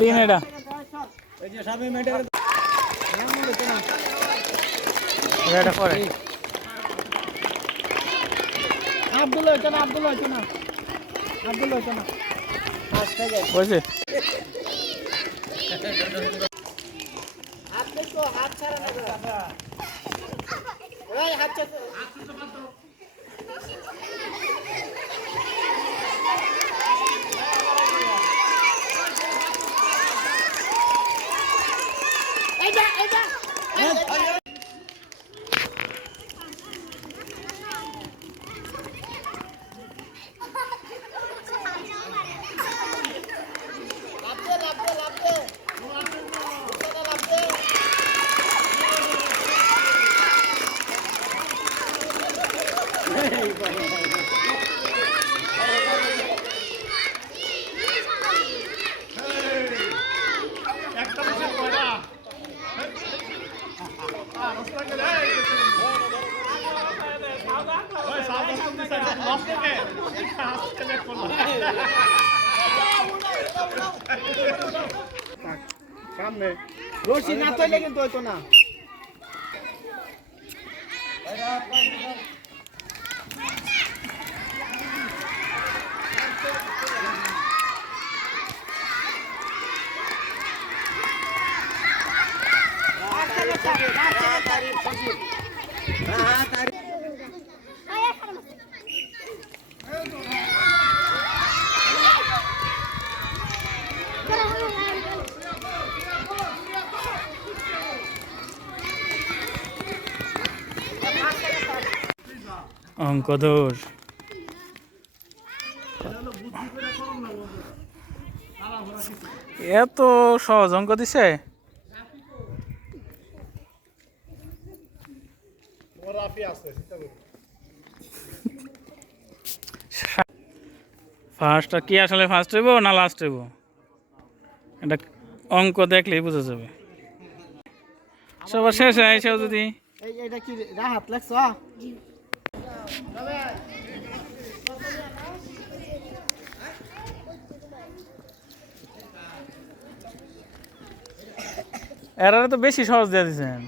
তিন এটা। এটা পরে। আব্দুল্লাহ হইতো না আব্দুল্লাহ হইতো না। আব্দুল্লাহ হইতো না Ayo, ayo. সামনে। রশি না তৈলে কিন্তু হইতো না। অঙ্ক এত সহজ অঙ্ক দিছে? ফার্স্ট কি আসলে ফার্স্ট হইব না লাস্ট হইব? এটা অঙ্ক দেখলেই বোঝা যাবে। সবার শেষে এসেও যদি। এই এটা কি রাহাত লাগছো এরা তো বেশি সহজ দিয়ে দিচ্ছেন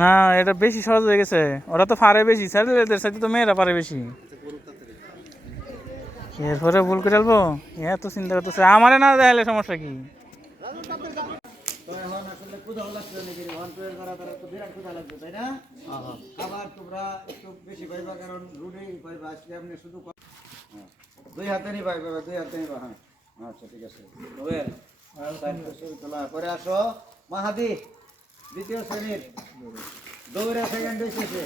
না, এটা বেশি সহজ হয়ে গেছে। ওরা তো পারে বেশি ছেলেদের সাথে তো মেয়েরা পারে বেশি। এরপরে ভুল করে ফেলব? এত চিন্তা করতেছে। আমারে না দেখালে সমস্যা কি। দুই হাতে নি পাইবা দুই হাতে নিবা হ্যাঁ আচ্ছা ঠিক আছে। করে আসো। মাহাদি দ্বিতীয় শ্রেণির। দৌড়ে সেকেন্ড হয়েছে